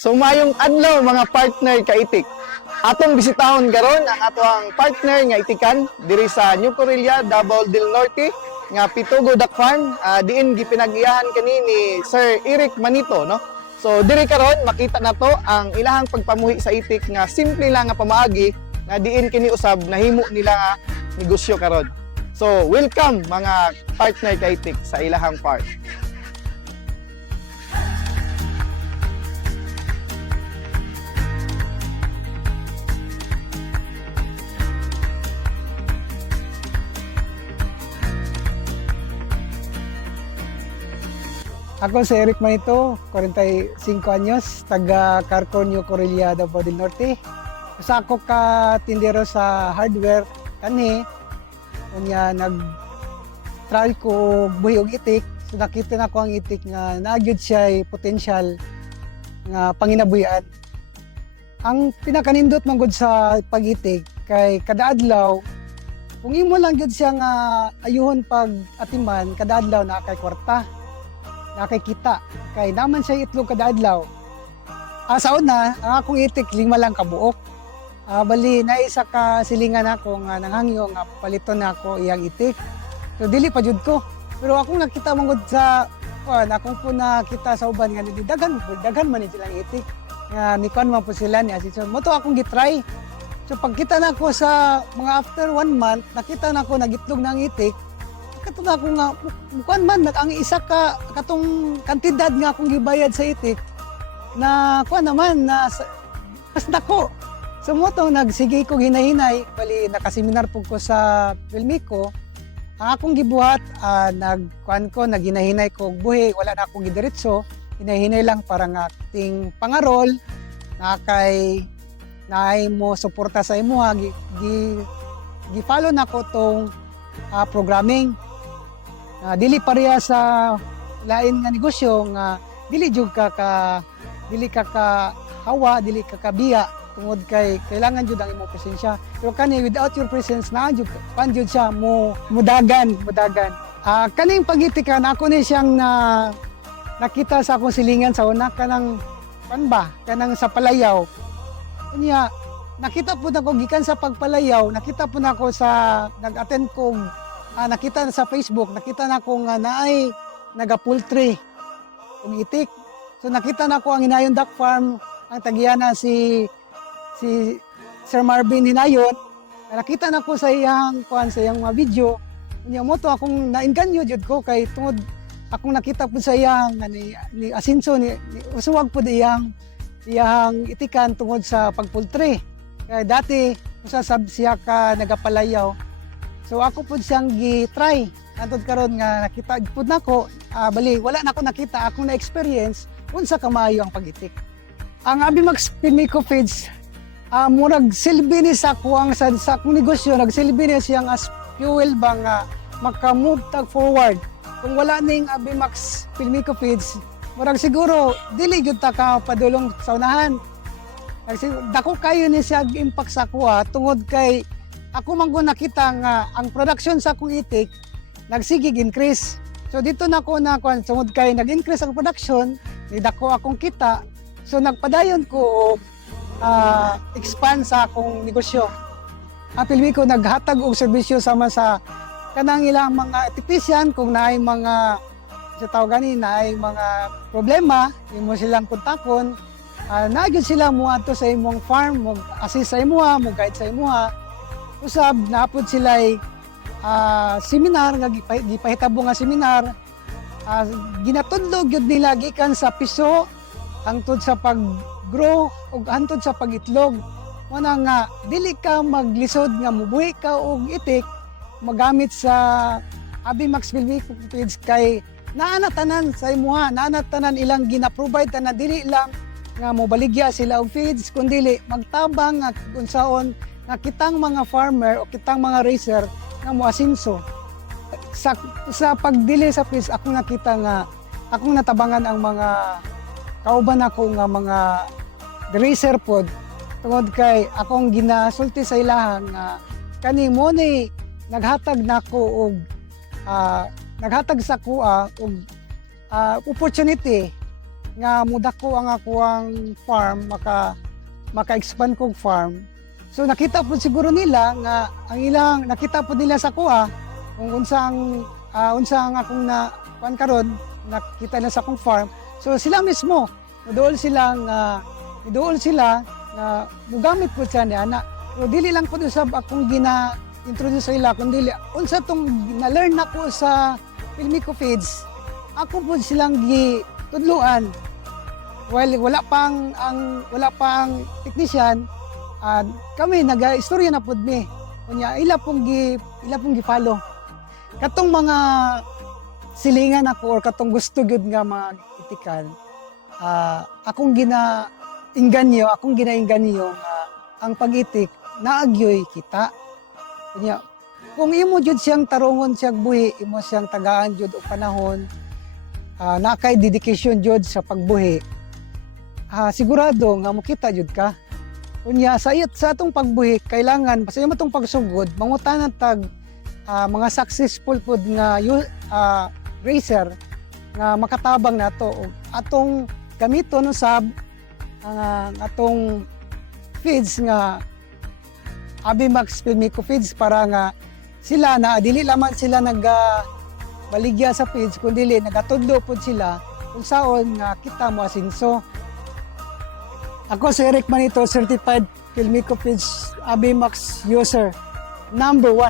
So mayong adlaw mga partner kaitik. Atong bisitahon karon ang atong partner nga itikan diri sa New Correlia, Davao del Norte nga Pitugo Duck Farm. Diin gipinag-iyahan kani ni Sir Eric Manito, no? So diri karon makita na to ang ilahang pagpamuhi sa itik nga simple lang nga pamaagi nga diin kini usab nahimo nila nga negosyo karon. So welcome mga partner kaitik sa ilahang farm. Ako si Eric Manito, 45 anyos, taga Carconio, Correlia, Davao del Norte. Usa ako ka tindero sa hardware kani. Unya nag-try ko buhi og itik. So nakita na ko ang itik nga naagid siya potential nga panginabuhian. Ang pinakanindot man gud sa pag-itik kay kada adlaw kung imo lang gud siya nga ayuhon pag atiman, kada adlaw na kay kwarta. Nakikita kay naman siya itlog kada adlaw. Sa una, ang akong itik 5 lang kabuok. Bali na isa ka silingan ako nga nanghangyo nga paliton nako iyang itik. So dili pa jud ko. Pero akong nakita mangod sa akong po nakita sa uban nga daghan man silang itik. Nga ni kan man po sila ni asison. Mo to akong gitry. So pagkita nako sa mga after 1 month, nakita nako nagitlog na ang itik. Katong ako nga bukan man ang isa ka katong kantidad nga akong gibayad sa itik na kuan naman na mas dako. So mo to nagsige ko hinahinay bali nakaseminar pug ko sa Wilmico. Ang akong gibuhat nagkuan ko naghinahinay ko og buhi, wala na akong gidiretso. Hinahinay lang para nga ating pangarol na kay naay mo suporta sa imo gi-follow na ko tong programming. Dili pareha sa lain nga negosyo nga dili ka hawa, dili ka kabiya tungod kay kailangan jud ang imong presensya. Pero kani without your presence na jud jud siya mudagan. Kaning pagitikan ako ni siyang nakita sa akong silingan sa una kanang kanang sa palayaw. Unya nakita po nako gikan sa pagpalayaw, nakita po nako sa nag-attend kong nakita na sa Facebook, nakita na ko nga naay naga-poultry ug itik. So nakita na ko ang Hinayon Duck Farm, ang tagiyana si Sir Marvin Hinayon. Nakita na ko sa iyang mga video. Unya mo to akong nainganyo jud ko kay tungod akong nakita po sa iyang ni Asinso ni usuwag po iyang itikan tungod sa pagpoultry. Kaya dati usasab siya ka nagapalayaw. So ako po siyang gi-try. Antod karon nga nakita pud nako, bali wala na ako nakita akong na-experience unsa ka maayo ang pag-itik. Ang Abimax Pilmico Feeds murag silbi ni sa kuwang sa akong negosyo, nagsilbi ni siyang as fuel ba nga maka-move tag forward. Kung wala ning Abimax Pilmico Feeds, murag siguro dili gyud ta ka padulong sa unahan. Dako kayo ni siya impact sa kuha tungod kay ako man ko nakita nga ang production sa akong itik nagsigig increase. So dito na ko tungod kay nag-increase ang production, nidako akong kita. So nagpadayon ko expand sa akong negosyo. Ang Pilmico naghatag og serbisyo sama sa kanang ilang mga technician kung naay mga sa tawag naay mga problema, imo silang kontakon. Nagyud sila mo ato sa imong farm, mo assist sa imuha, mo guide sa imuha. Usab naapod sila seminar nga gipahitabo nga seminar. Ginatudlog gyud nila gikan sa piso hangtod sa pag-grow ug hangtod sa pag-itlog. Muna nga dili ka maglisod nga mubuhi ka og itik magamit sa Abimax Pilmico Feeds kay naanatanan sa imuha, naanatanan ilang gina-provide na dili lang nga mobaligya sila og feeds kundi magtabang nga unsaon nga kitang mga farmer o kitang mga racer nga moasinso. Sa pagdili sa feeds, akong nakita nga akong natabangan ang mga kauban ako nga mga racer pod tungod kay akong ginasulti sa ilahan nga kani mo ni naghatag nako og naghatag sa kuha og opportunity nga mudako ang akuang farm, maka-expand kong farm. So nakita po siguro nila nga ang ilang nakita po nila sa kuha kung unsang akong na kuan karon nakita na sa akong farm. So sila mismo dool sila nga mugamit po siya niya na pero dili lang po usab akong gina-introduce sa ila kundi unsa tong na-learn nako sa Filmico Feeds ako po silang gitudluan while wala pang technician kami naga-istorya na pud mi kunya ila pong gi-follow katong mga silingan ako or katong gusto gyud nga mag-itikan akong ginainganyo nga ang pag-itik naagyoy kita kunya kung imo jud siyang tarungon siyang buhi imo siyang tagaan jud og panahon na kay dedication jud sa pagbuhi sigurado nga mokita jud ka unya sa atong pagbuhi kailangan basta mo tong pagsugod mangutanan tag mga successful pud nga racer nga makatabang nato og atong gamiton usab ang atong feeds nga Abimax Filmico Feeds para nga sila na dili lamang sila baligya sa feeds kundi nagatudlo pud sila kung saon nga kita mo asinso. Ako si Eric Manito, certified Filmico Feeds Abimax user number 1.